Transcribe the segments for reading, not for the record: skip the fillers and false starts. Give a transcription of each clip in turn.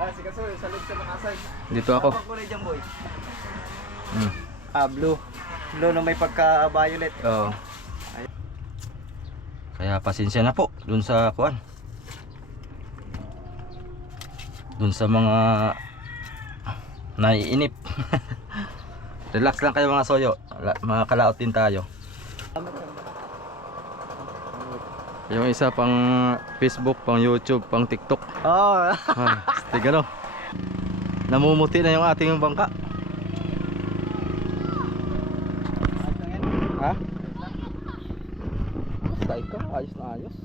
Si Kasoy, sa loob sa Makasay. Dito ako. Ano kulay dyan, boy? Hmm. Blue. Blue na may pagka-violet. Oo. Kaya pasensya na po dun sa kuan. Dun sa mga naiinip. Relax lang kayo mga soyo. Mga kalaot din tayo. Yung isa pang Facebook, pang YouTube, pang TikTok. Oh. Tigano. Namumuti na yung ating bangka. Ha? Basta ikaw, ayos na ayos.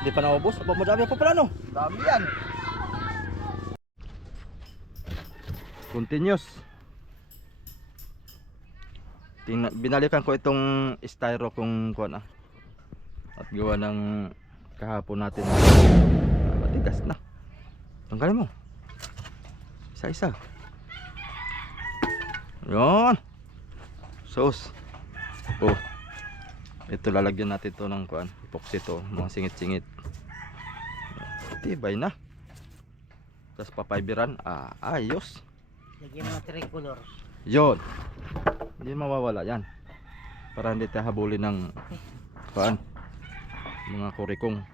Hindi pa naubos. Aba, madami pa pala no? Dami yan. Continuous. Binalikan ko itong styro kung kuan at gawa ng kahapon natin. Matigas na. Tanggalin mo. Isa-isa. Yun. Sus. Oh. Ito lalagyan natin to ng kuan, epoxy to, mga singit-singit. Tibay na. Tapos papayberan. Ayos. Lagyan mo ng tricolor. Yun. Hindi mawawala yan. Para hindi tayo habulin ng kuan, mga kurikong.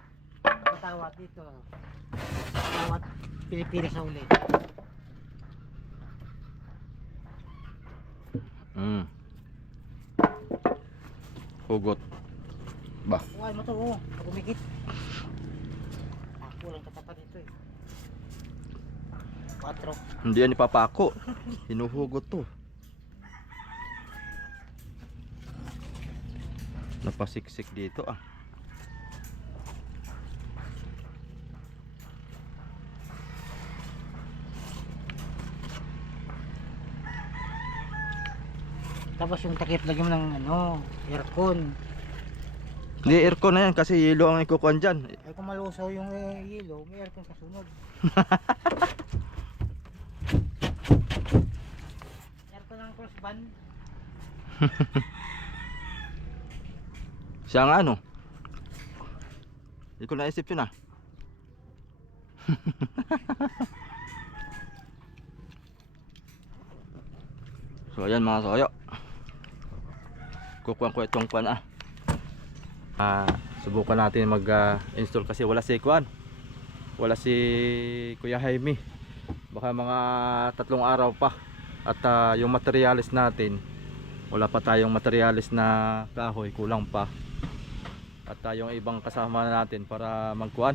Patawat dito. Patawat Pilipinas sa ulit. Hugot. Ba. Huwag mo to, pagumikit. Ako lang katapan ito eh. 4. Hindi yan ipapako. Hinuhugot to. Napasiksik dito Tapos yung takip lagyan mo ng aircon. Hindi aircon na yan kasi yelo ang ikukuhan dyan. Ay kung malusaw yung yelo, may aircon kasunod. Aircon ng crossband. Siya nga ano. Hindi ko naisip yun So ayan mga soyo. Kukuhan ko itong kuhan subukan natin mag install kasi wala si kuhan. Wala si Kuya Jaime. Baka mga 3 araw pa. At yung materialis natin, wala pa tayong materialis na kahoy, kulang pa. At yung ibang kasama natin para magkuhan,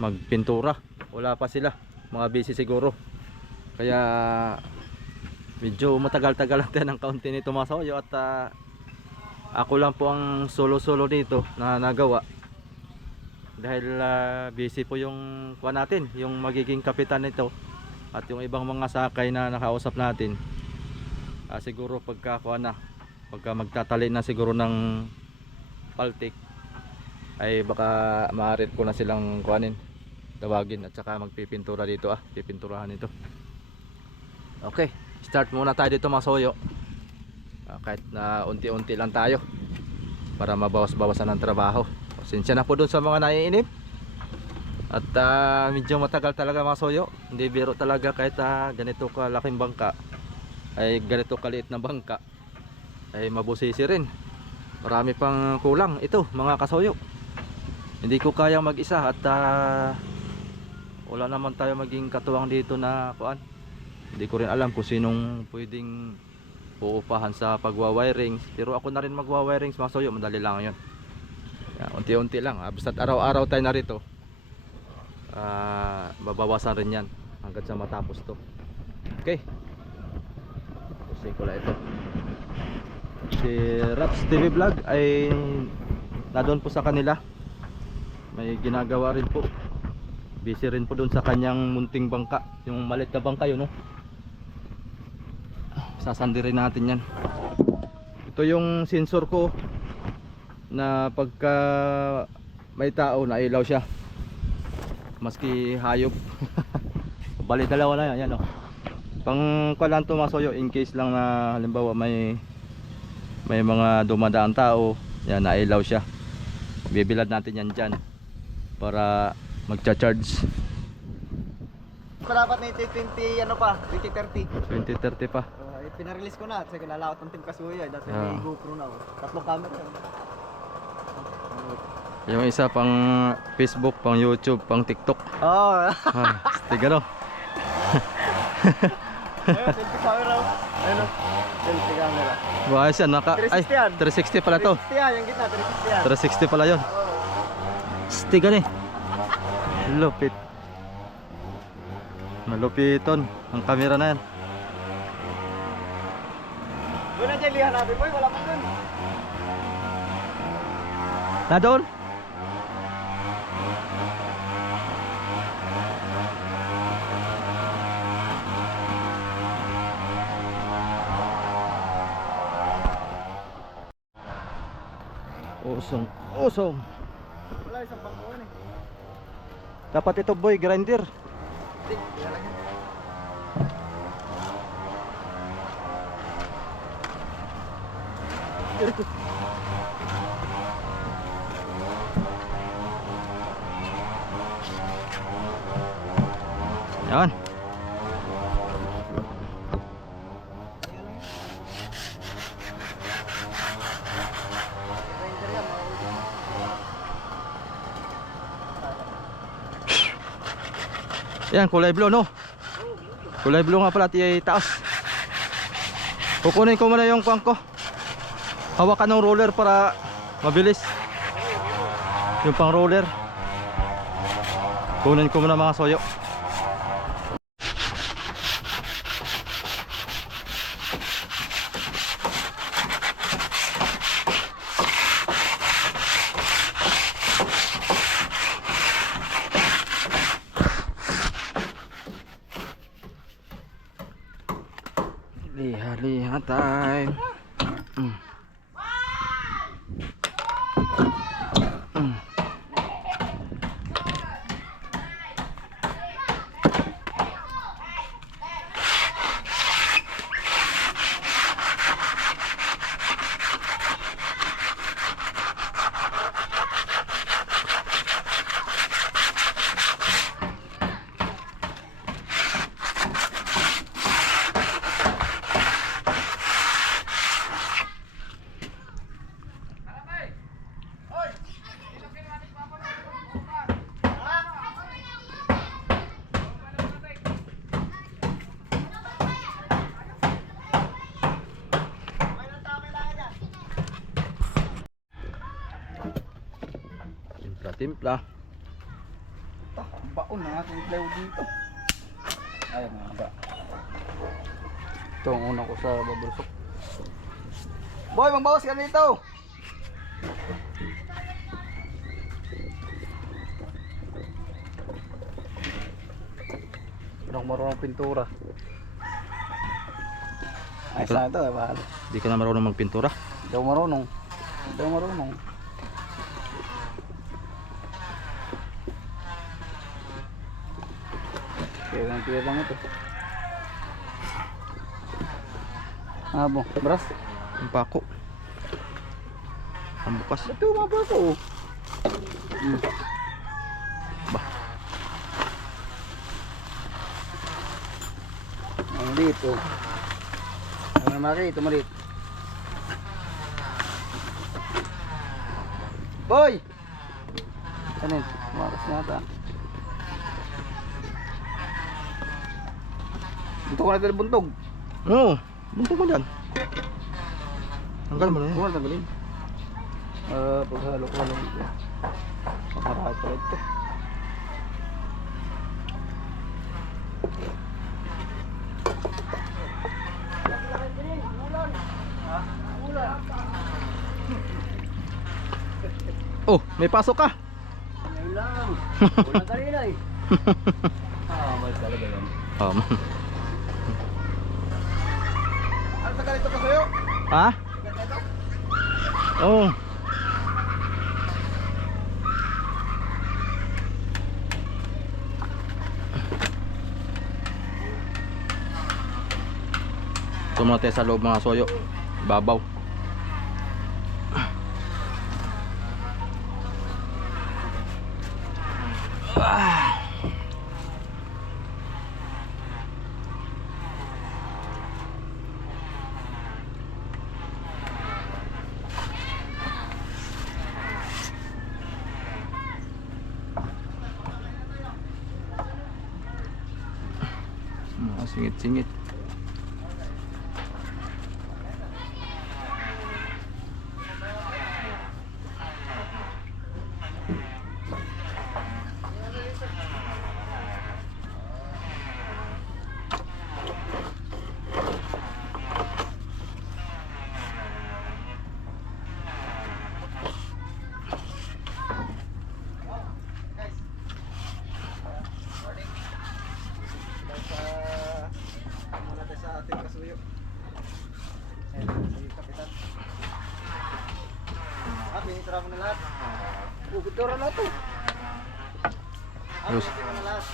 magpintura, wala pa sila, mga busy siguro. Kaya medyo matagal-tagal natin ng kaunti nito mga soyo. At ako lang po ang solo-solo dito na nagawa. Dahil busy po yung kuhan natin, yung magiging kapitan nito. At yung ibang mga sakay na nakausap natin, siguro pagka magtatali na siguro ng paltik, ay baka maaari ko na silang kuhanin, tawagin at saka magpipintura dito pipinturahan ito. Okay, start muna tayo dito mga soyo. Kahit na unti-unti lang tayo para mabawas-bawasan ng trabaho. Pasensya na po dun sa mga naiinip. At medyo matagal talaga mga soyo. Hindi biro talaga kahit ganito kalaking bangka, ay ganito kaliit na bangka, ay mabusisi rin. Marami pang kulang ito mga kasoyo. Hindi ko kayang mag-isa at wala naman tayo maging katuwang dito na kuan. Hindi ko rin alam kung sinong pwedeng uupahan sa pagwa-wirings. Pero ako na rin magwa-wirings mga soyo, madali lang yun. Unti-unti lang. Basta araw-araw tayo narito, babawasan rin yan hanggang sa matapos to. Okay, pusin ko lang ito. Si Raps TV Vlog ay nadoon po sa kanila, may ginagawa rin po, busy rin po doon sa kanyang munting bangka, yung maliit na bangka yun sasandi rin natin yan. Ito yung sensor ko na pagka may tao na ilaw siya, maski hayop. Bali dalawa na yan pang kulan to mga soyo, in case lang na halimbawa may mga dumadaan tao, yan nailaw siya. Bibilad natin yan dyan para magcha-charge. Dapat na 20 ano pa, 2030. 2030 pa. Pinarelease ko na kasi lalawat ng Team Kasuya. Dati Ah. may GoPro na. Tatlong camera. Yung isa pang Facebook, pang YouTube, pang TikTok. Oh. Stick ano? Ayun, selfie camera. Ayun, selfie camera. Buhay siya, naka... Ay, 360 yan. 360 pala to. 360 yan, yung gitna, 360 yan. 360 pala yun. Stick ano eh. Lupit. Malupiton ang camera na yan. Doon ang lihan natin, boy. Wala pa dun. Na doon? Usong, usong. Wala isang pangkuhan eh. Dapat ito boy, grinder. Hindi, lalagyan. Yan. Grinder yan, Yan, kulay blue no? Kulay blue nga pala, tiyay taas. Kukunin ko muna yung kuwang ko. Hawakan ng roller para mabilis. Yung pang roller. Kunin ko muna mga soyo. Liha-liha time. Timpla. baon na ating plywood dito. Ayun nga ba. Ito ang una ko sa babulsok. Boy, magbawas ka dito. Hindi marunong pintura. Ay, sana ito, mahal. Di ka na marunong magpintura? Hindi ako marunong. Hindi ako marunong. Kaya bang ito. Abo, bras. Ang pako. Ang bukas. Ito, mga baso. Bah. Ang dito. Ang malaki, ito maliit. Boy! Kanin, maras nata. Dito ko natin buntog. Oo, buntog mo dyan. Tanggal mo na yan. Kuha tanggalin. Paghalo ko lang ito. Makarahit pala ito. Oh, may pasok ka. Ngayon lang. Wala kanina eh. May talaga yan. Ano sa ganito pa sa'yo? Ha? Oo. Ito muna tayo sa loob mga soyo. Babaw. Singit-singit. Muna tayo sa ating kasuyo. Ayan, si Kapitan. Pinitira mo na lahat. Pinitira na ito. Yes. Pinitira mo na lahat.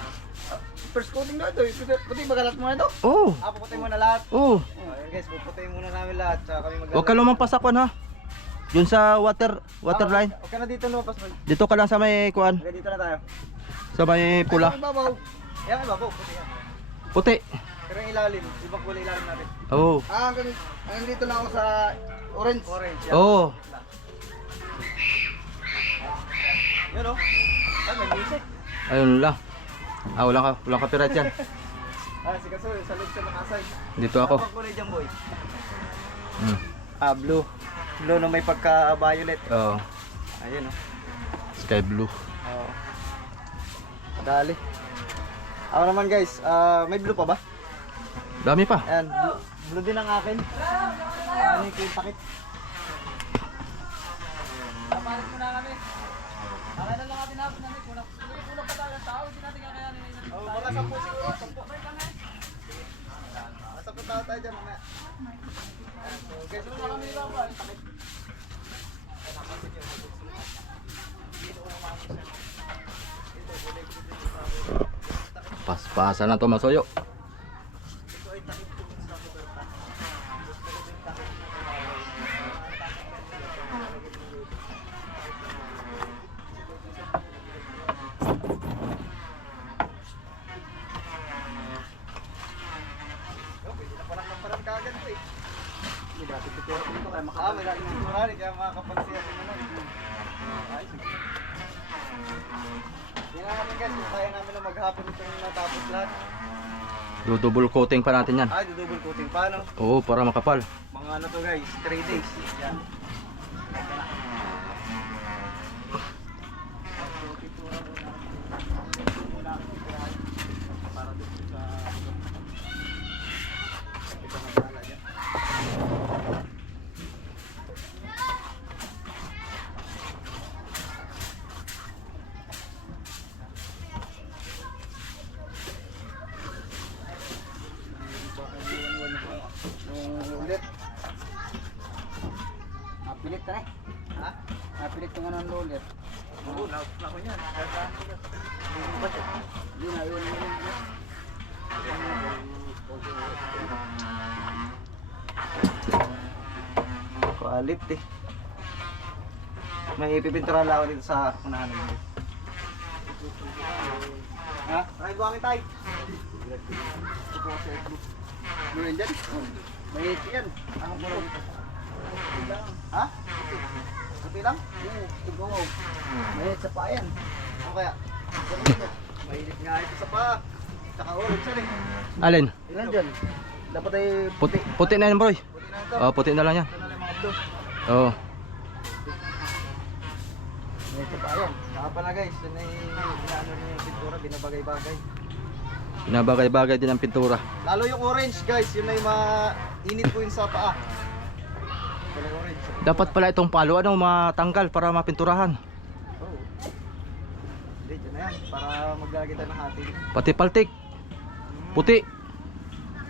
First coating na ito. Puti bagalat mo na ito. Oh. Puputin mo na lahat. Oh. Ayan guys, puputin muna namin lahat. Tsaka kami magalat. Huwag ka lumampasakwan ha. Yun sa water line. Huwag ka na dito lumapas. Dito ka lang sa may kuan, Okay, dito na tayo. sa may pula. Ay, ibabaw. Yan, ibabaw. Puti yan. Puti. Pero yung ilalim. Ibang kulay ilalim natin. Oh. Hanggang dito lang ako sa orange. Orange, yan. Oh. Yun o. Ay, may music. Ayun lang. Walang copyright yan. Si Kasoy, sa loob sa Makasay. Dito ako. Ang kulay dyan, boy. Mm. Blue. Blue na may pagka-violet. Oh. Ayun o. Sky blue. Oo. Dali. Ako naman guys, may blue pa ba? Dami pa. Ayan, blue din ang akin. Ano yung takip? Napalit mo na kami. Akin na lang natin hapon namin. Kulang pa tayo ng tao, hindi natin kakayanin. Mga 10 siguro, 10. 10 tao tayo dyan mamaya. So guys, ito na kami nila ba? Takip. Pas-pasan na to Masoyo. May dating sigurari kaya makakapansin ako naman. Ay, sige. Tingnan natin guys kung kaya namin na maghapon itong natapos lahat. Do-double coating pa natin yan. Ay, double coating pa no? Oo, para makapal. Mga ano to guys, 3 days. Yan. Para dito sa ito na pala dyan. Ulit. Napilit ka na eh. Ha? Napilit ko nga ng ulit. Oo, na ko yan. Hindi na yun. Kualit eh. May ipipinturahan lang ako dito sa unahan namin. Ha? Ay, buhangin tayo. Blue yan dyan? May ito yan. Anong puro dito? Ha? Puti lang? Oo, tugaw. May ito sa paa yan. Ano kaya? Mainit nga ito sa paa. Tsaka orange yan eh. Alin? Ilan dyan? Dapat ay Puti, puti na yan, bro. Puti na ito. Oh, puti na lang yan. Ito na lang mga blue. Oo. May ito pa yan. Saka pala guys, yun ay inaano niya yung pintura, binabagay-bagay. Binabagay-bagay din ang pintura. Lalo yung orange guys, yun ay mainit po yun sa paa. Wala yung orange. Dapat pala itong palo matanggal para mapinturahan. Oo. Hindi, dyan na yan. Para maglalagay tayo ng hating. Pati paltik. Puti.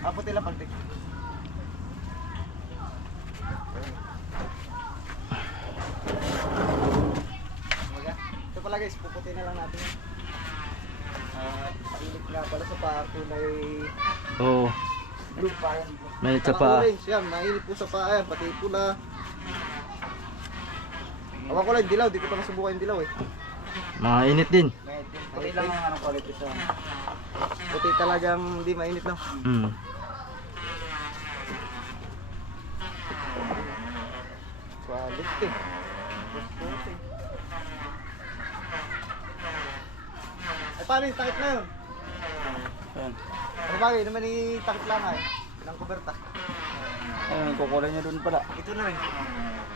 Puti lang paltik. Ito pala guys, puputi na lang natin. Mainit nga pala sa paa, kulay Oo. blue pa yan. May Saka tsapa. orange yan, mainit po sa paa yan, pati pula. Awa ko lang dilaw, di ko pa nasubukan yung dilaw eh. Mga init din. Mainit din. Puti lang ang anong quality sa puti talagang hindi mainit no. Mm. Quality. Ay paano yung takip na yun? Ayan. Ano bagay naman yung takip lang ay? Ng kuberta. Ayun, kukulay niya doon pala. Ito na rin.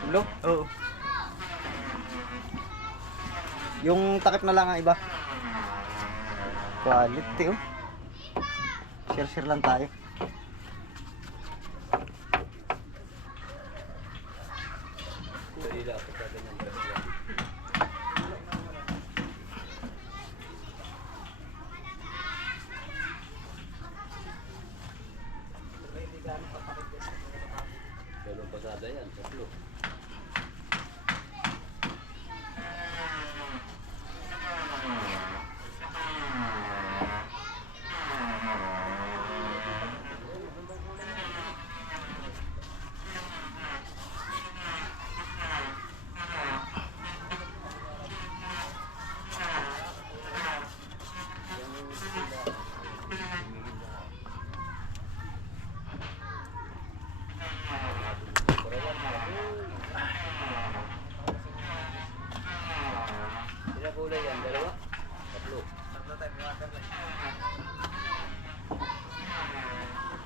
Ulo? Oo. Yung takip na lang ang iba. Quality oh. Share lang tayo.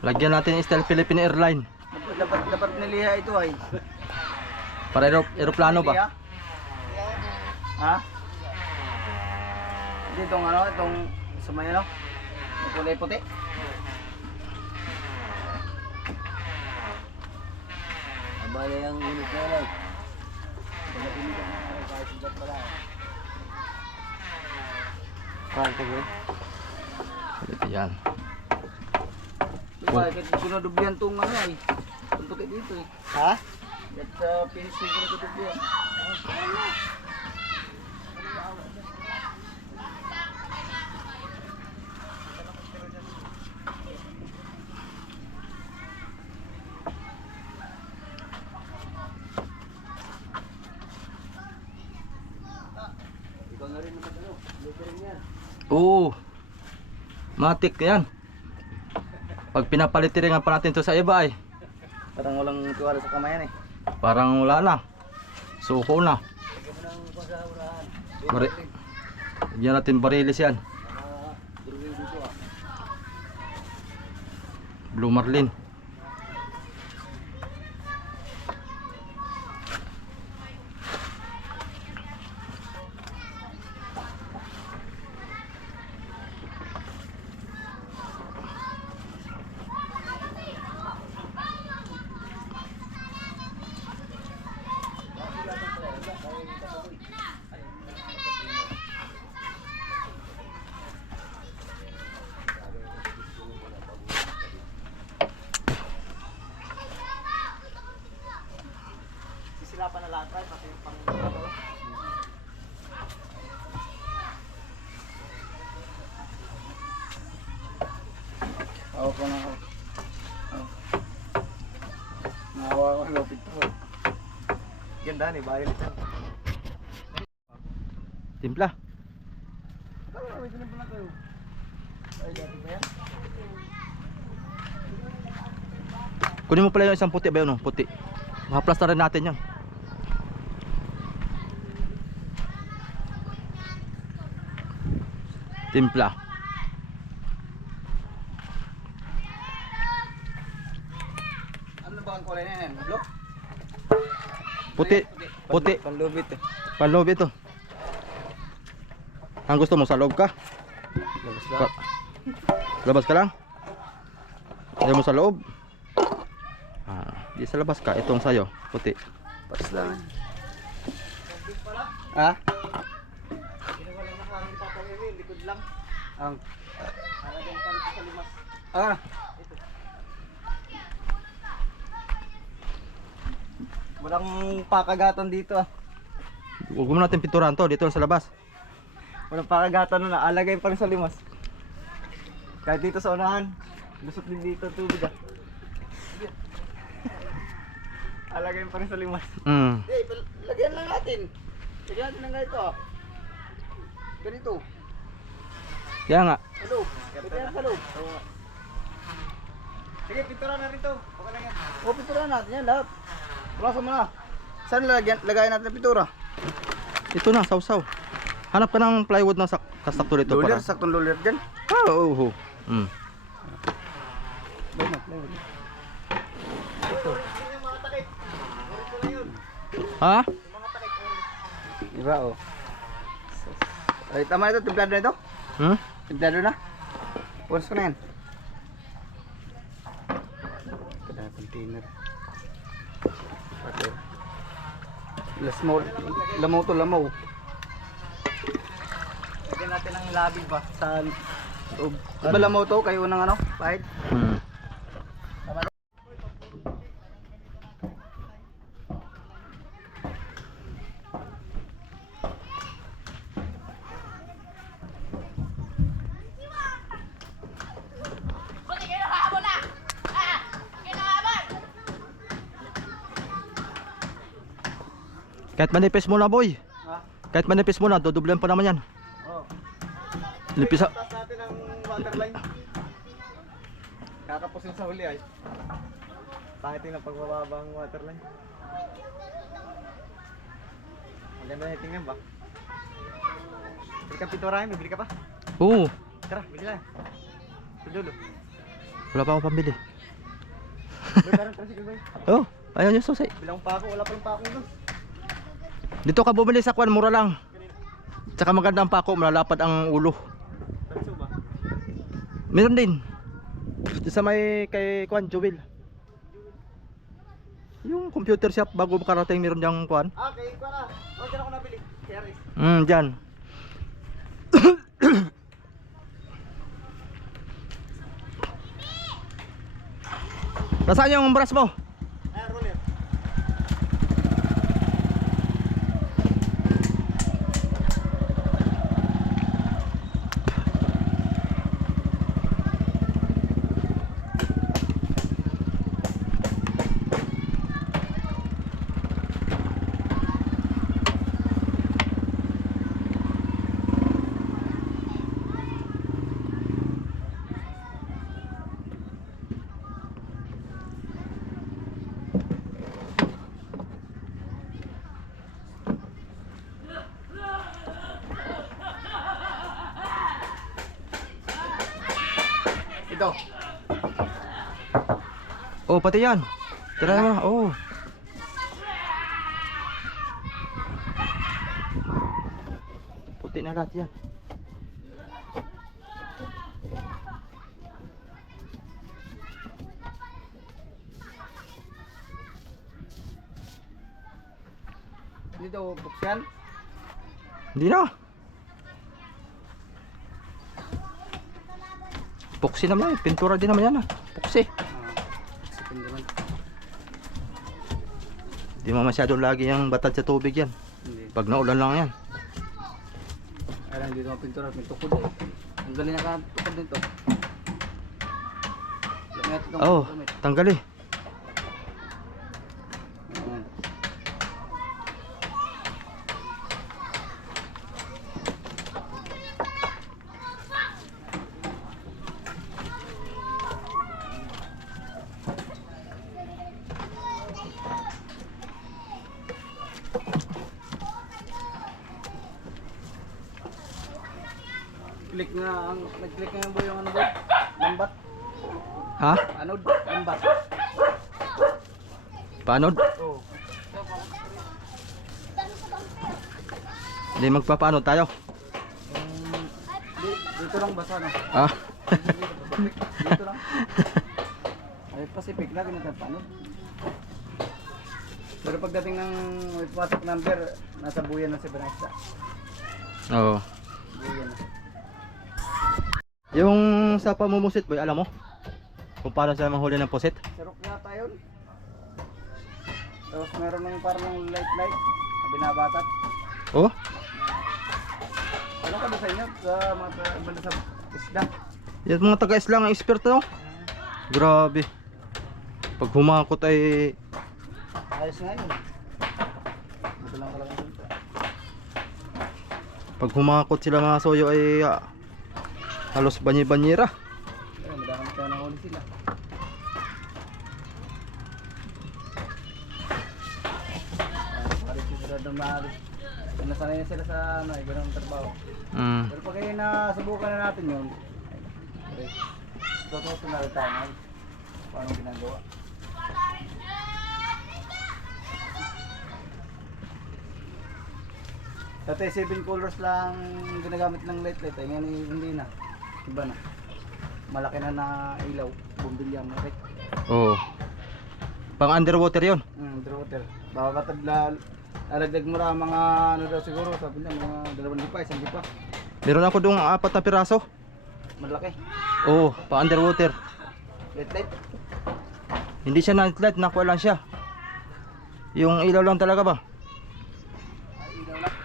Lagyan natin yung style Philippine Airline. Dapat niliha ito ay. Para aeroplano ba? Niliha? Ha? Hindi itong ano, itong sumay ano? Yung kulay puti. Abala yung unit na lang. Quality boy. Ito yan. Diba, kahit pinadublihan itong ano ay. Itong puti dito eh. Ha? At sa PSC ko nagdublihan. Ikaw na rin naman ano, lettering yan. Oo. Matik yan. Pag pinapalitiringan pa natin to sa iba ay Parang walang tiwala sa kamayan eh. parang wala na. Suko na. Lagyan mo ng pasahurahan. Bigyan natin barilis yan. Durugay dito ah. Blue Marlin. Sisilapan na lahat tayo kasi yung pang Ako pa na ako. Nakawa ko lupit ko. ganda ni bahay nito. Timpla. May sinimple na kayo. Ay, dati ba yan? Kunin mo pala yung isang puti ba yun? No? Puti. Mahaplas na rin natin yan. Timpla. Ano ba ang kulay na yan? Blue? Puti. Puti. Panlubit eh. Panloob ito. Ang gusto mo sa loob ka? Labas lang. Labas ka lang? Ayaw mo sa loob? Di sa labas ka. Itong sayo. Puti. Pas lang. Ha? Likod lang. Ang halagang panito sa limas. Ah! Walang pakagatan dito ah. Huwag mo natin pinturahan to. Dito lang sa labas. Walang pakagatan na alagay pa rin sa limas. Kahit dito sa unahan, lusot din dito ang tubig ah. Alagay pa rin sa limas. Mm. Hey, lagyan lang natin. Lagyan natin lang ito. Ganito. Kaya nga. Hello. Pwede yan sa loob. Sige, pintura na rito. Okay lang yan. O, pintura natin yan lahat. Pulasan mo na. Saan lagayan natin ang pintura? Ito na, sausaw. Hanap ka ng plywood na kasakto dito Luller, para. saktong luller dyan. Ah, oo. Mm. Ba't na, plywood. Ha? Diba, oh. Ay, tama ito, templado na ito. Hmm? Templado na. Punas ko na yan. Kada container. Pati. Lamaw to, lamaw. Lagyan natin ang labi ba sa loob. Diba lamaw to? Kayo ng ano? Pahit? Hmm. Kahit manipis mo na, boy. Ha? Kahit manipis mo na, dodoblen pa naman yan. Oo. Nipis sa... Taas natin ang waterline. Kakapusin sa huli ay. Bakit yung pagbababa ang waterline? Maganda na tingnan ba? Bili ka piturahin, bibili ka pa? Oo. Tara, bili na. Pilulo. Wala pa akong pambili. Bili ka rin tricycle ba? Oh, ayaw niya susay. Bilang pako, wala pa yung pako doon. Dito ka bumili sa kwan, mura lang. Tsaka maganda ang pako, malalapad ang ulo. Tanso ba? Meron din. Dito sa may kay kwan, Jewel. Yung computer shop bago makarating meron diyang kwan. Ah, kay ko na. O, dyan ako nabili. Kay Aris. Dyan. Nasaan yung brush mo? Ay, roller. Ito. Oh, pati yan. Tira mo. Oh. Puti na lahat yan. Dito, buksan. Hindi na. Puksi naman yan. Pintura din naman yan ah. Puksi. Second naman. Di mo masyadong lagi yung batad sa tubig yan. Hindi. Pag naulan lang yan. Alam dito ang pintura, pintukod eh. Ang galing nakatukod din to. Lamit itong Oh, lamit. tanggali. Ayan. Click nga ang nag-click nga ba yung ano ba? Lambat. Ha? Anod, lambat. Paano? Oh. Hindi magpapaano tayo. Dito lang basa na. Ah. Dito lang. Ay Pacific na ganito paano? Pero pagdating ng pasok number, nasa buyan na si Vanessa. Oo. Buyan na. Yung sa pamumusit boy, alam mo? Kung paano sila manghuli ng pusit? Sarok yata yun. Tapos meron ng parang light na binabatat. Oh? Ano ka ba sa inyo? Sa mga banda sa isda? Yan mga taga-isla ang expert no? Grabe. Pag humakot ay Ayos nga yun. Dito lang talaga dito. Pag humakot sila mga soyo ay halos banyi-banyera. Ayun, madami tayo ng huli sila. Paris sila dumali. Nasanay na sila sa ano, ganung trabaho. Pero pag ay nasubukan na natin yun, ay, totoo na rin tayo. Paano ginagawa? Dati 7 colors lang ginagamit ng light light, ngayon hindi na. Iba na. Malaki na na ilaw, bumbilya mo rin. Oo. Pang underwater 'yon. Underwater. Baka alagdag mo lang mga ano daw siguro, sabi niya mga 2 lipa, 1 lipa. Meron ako doong 4 na piraso. Malaki. Oo, pang underwater. Light light. Hindi siya night light, nakuha lang siya. Yung ilaw lang talaga ba? Ilaw lang.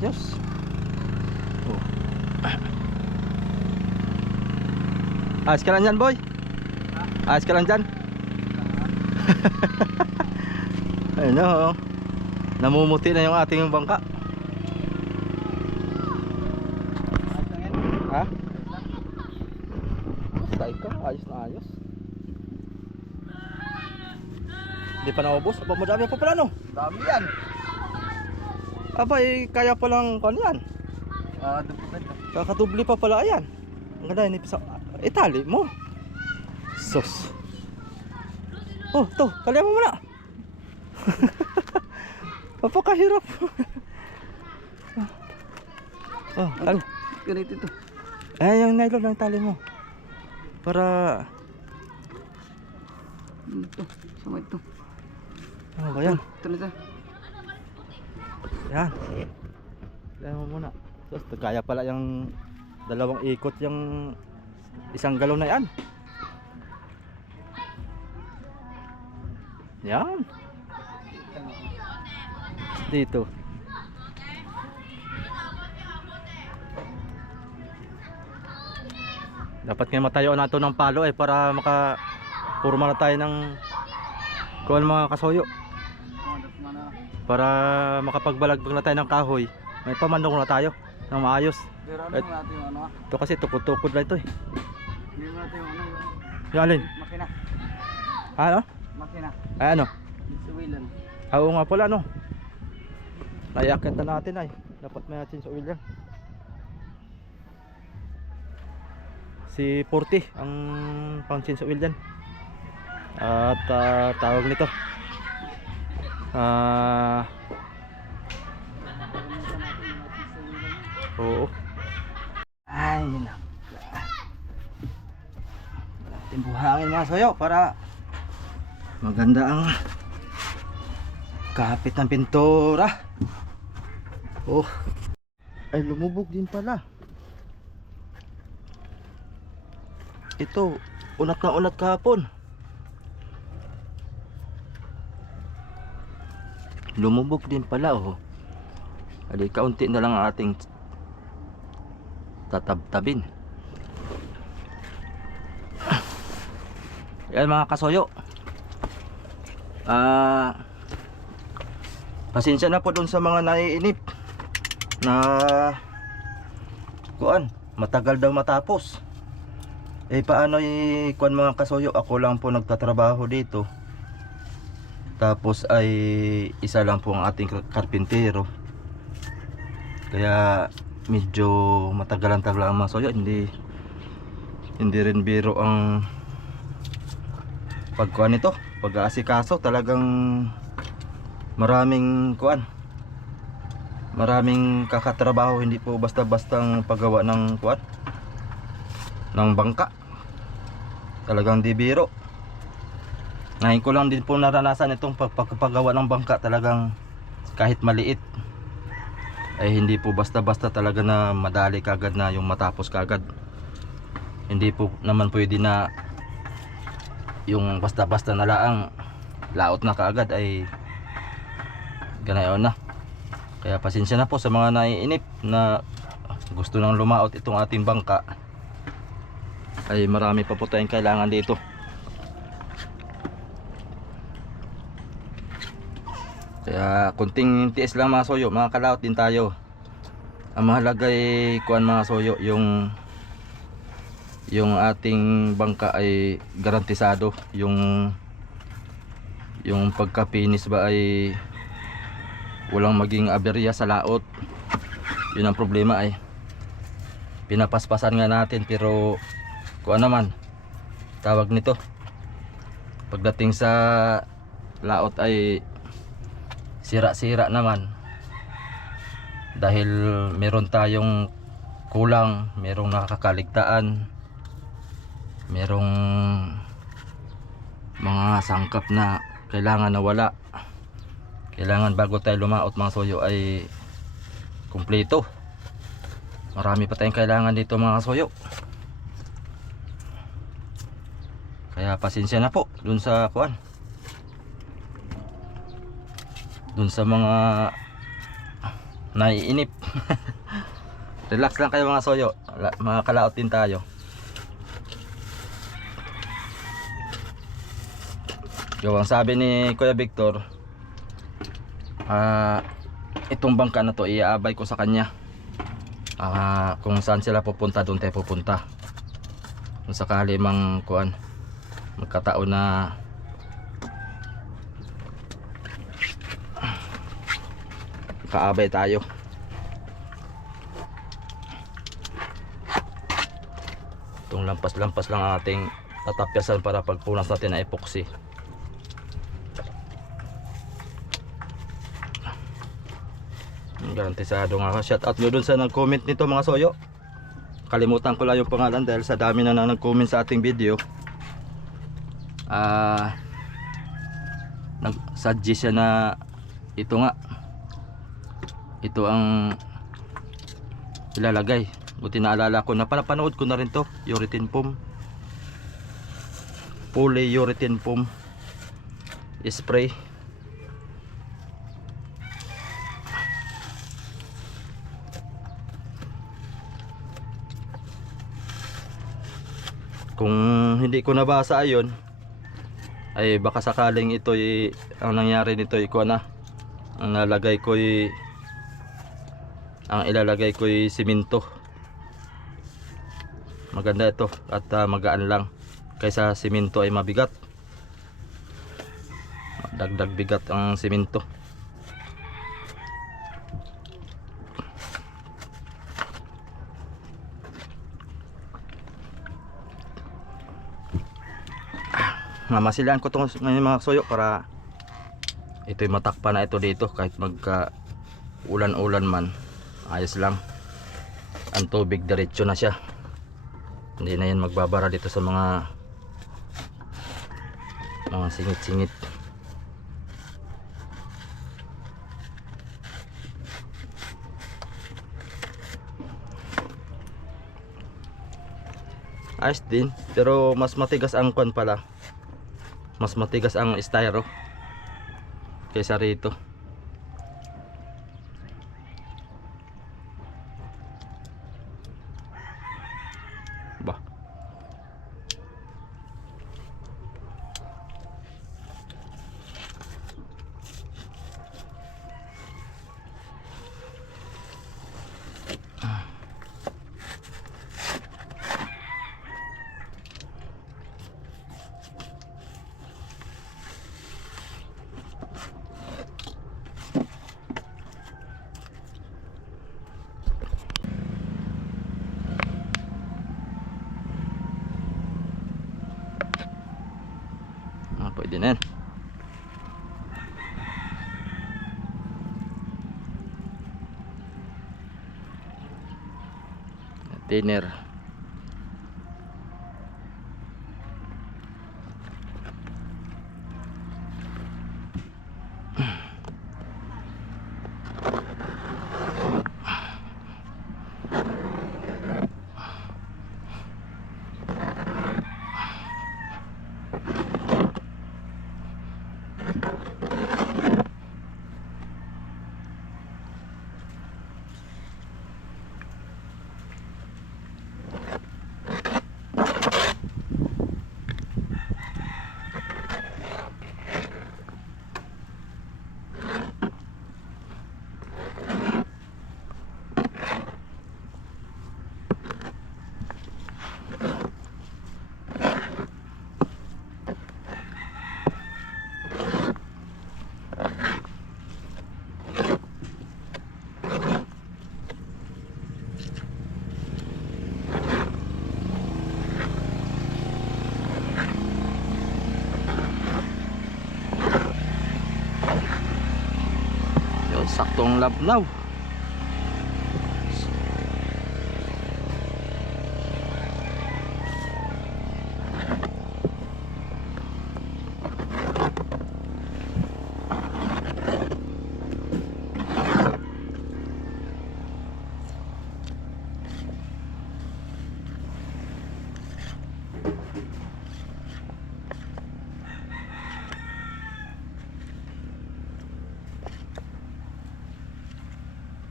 Ayos. Oh. Ayos ka lang dyan, boy. Ayos ka lang dyan. Ano, namumuti na yung ating bangka. Ha? Basta ikaw, ayos na ayos. Hindi pa naubos. Aba, madami pa pala, no? Dami yan. Aba, eh, kaya palang kan yan. Duplicate. Kakatubli pa pala, ayan. Ang ganda, inipisa. Itali mo. Sus. Oh, to, kalian mo muna. Napakahirap. Oh, tali. Ganito ito. Ayan yung nylon ng tali mo. Para Ito, sama ito. ano ba yan? Ito na ito. Yan. Kalian mo muna. Sus, kaya pala yung dalawang ikot yung isang galon na yan. Yan. Dito. Dapat nga matayo na ito ng palo eh para makapurma na tayo ng kuwan mga kasoyo. Para makapagbalagbag na tayo ng kahoy. May pamandong na tayo ng maayos. Pero ano Et- natin yung ano? Ito kasi tukod-tukod lang ito eh. Hindi natin yung ano? Yung alin? Makina. Ano? Makina. Ay ano? Suwilan. Oo nga pala no. Naiakit na natin ay. Dapat may natin sa oil yan. Si 40 ang pang-change oil dyan. At tawag nito oo. Ay na. Natin buhangin mga soyo para maganda ang kapit ng pintura. Oh. Ay lumubog din pala. Ito, unat na unat kahapon. Lumubog din pala oh. Adi kaunti na lang ang ating tatabtabin. Yan mga kasoyo. Pasensya na po dun sa mga naiinip na kuan, matagal daw matapos. Paano kuan mga kasoyo, ako lang po nagtatrabaho dito. Tapos ay isa lang po ang ating karpintero. Kaya medyo matagalan-tagalan ang mga soyo. Hindi rin biro ang pagkuan nito, pag-aasikaso. Talagang maraming kuan, maraming kakatrabaho. Hindi po basta-bastang paggawa ng kuan, ng bangka. Talagang di biro. Ngayon ko lang din po naranasan itong pagpagawa ng bangka. Talagang kahit maliit ay hindi po basta-basta talaga na madali kagad na yung matapos kagad. Hindi po naman pwede na yung basta-basta na laang laot na kaagad ay ganayon na. Kaya pasensya na po sa mga naiinip na gusto nang lumaot itong ating bangka. Ay marami pa po tayong kailangan dito. Kaya kunting tiis lang mga soyo, mga kalaot din tayo. Ang mahalaga ay kuan mga soyo, yung ating bangka ay garantisado. Yung pagkapinis ba ay walang maging aberya sa laot. Yun ang problema ay pinapaspasan nga natin, pero kuan naman tawag nito, pagdating sa laot ay sira-sira naman dahil meron tayong kulang, merong nakakaligtaan, merong mga sangkap na kailangan na wala. Kailangan bago tayo lumaot mga soyo ay kumpleto. Marami pa tayong kailangan dito mga soyo. Kaya pasensya na po dun sa kuan, dun sa mga naiinip. Relax lang kayo mga soyo, mga kalaot din tayo. Yung ang sabi ni Kuya Victor, itong bangka na to iaabay ko sa kanya. Kung saan sila pupunta, doon tayo pupunta. Kung sakali mang kuan, magkataon na kaabay tayo. Itong lampas-lampas lang ating tatapyasan para pagpunas natin na epoxy. Garantisado nga ka. Shout out nyo dun sa nag-comment nito mga soyo. Kalimutan ko lang yung pangalan dahil sa dami na nag-comment sa ating video. Nag-suggest siya na ito nga, ito ang ilalagay. Buti naalala ko na, panapanood ko na rin to, urethane foam, polyurethane foam spray. Kung hindi ko nabasa ayon, ay baka sakaling ito ang nangyari nito ko na ang nalagay ko ang ilalagay ko simento. Maganda ito at magaan lang kaysa simento ay mabigat. Dagdag bigat ang simento. Mamasilan ko itong ngayon mga soyo para ito'y matakpan na ito dito. Kahit magka ulan-ulan man, ayos lang. Ang tubig diretso na siya, hindi na yan magbabara dito sa mga singit-singit. Ayos din, pero mas matigas ang kwan pala. Mas matigas ang styro kaysa rito. Bah. Pwede na yan. Thinner. Yun, saktong labnaw.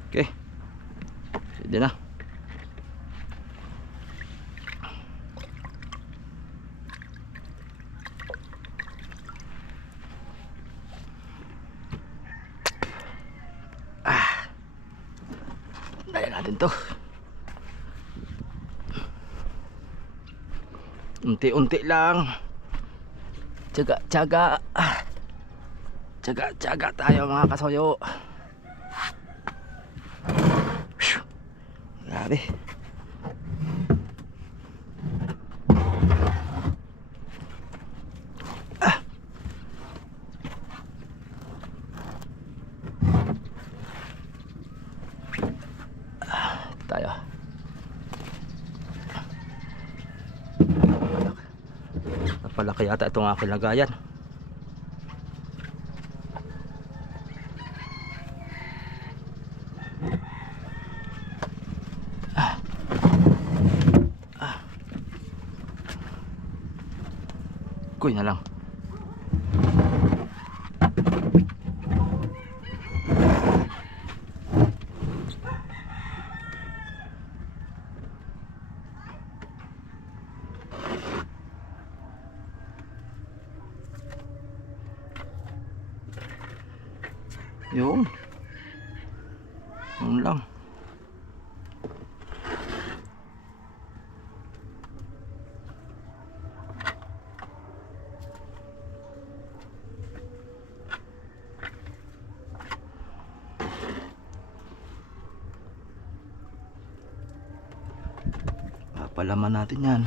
Okay. Pwede na. Dali natin to. Unti-unti lang. Tiyaga-tiyaga. Tiyaga-tiyaga tayo mga kasoyo. Grabe. Tayo. Napalaki yata itong aking lagayan. Kuy na lang. Yun. Yun lang. Papalaman natin yan.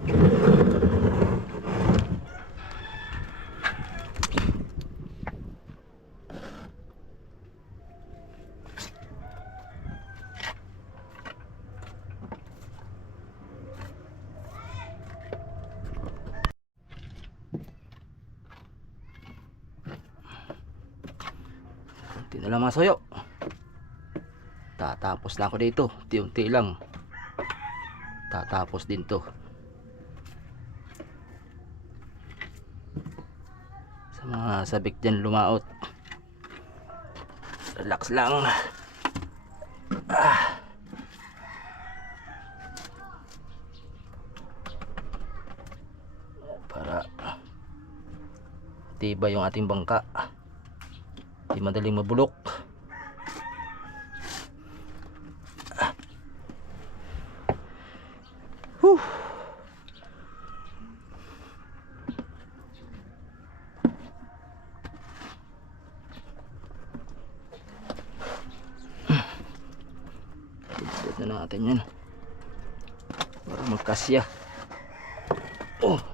Unti na lang mga soyo. Tatapos na ako dito. Unti-unti lang. Tatapos din to. Sa mga sabik dyan lumaot, relax lang. Para tibay yung ating bangka. Di madaling mabulok. Ibat na natin yan para magkasya. Oh.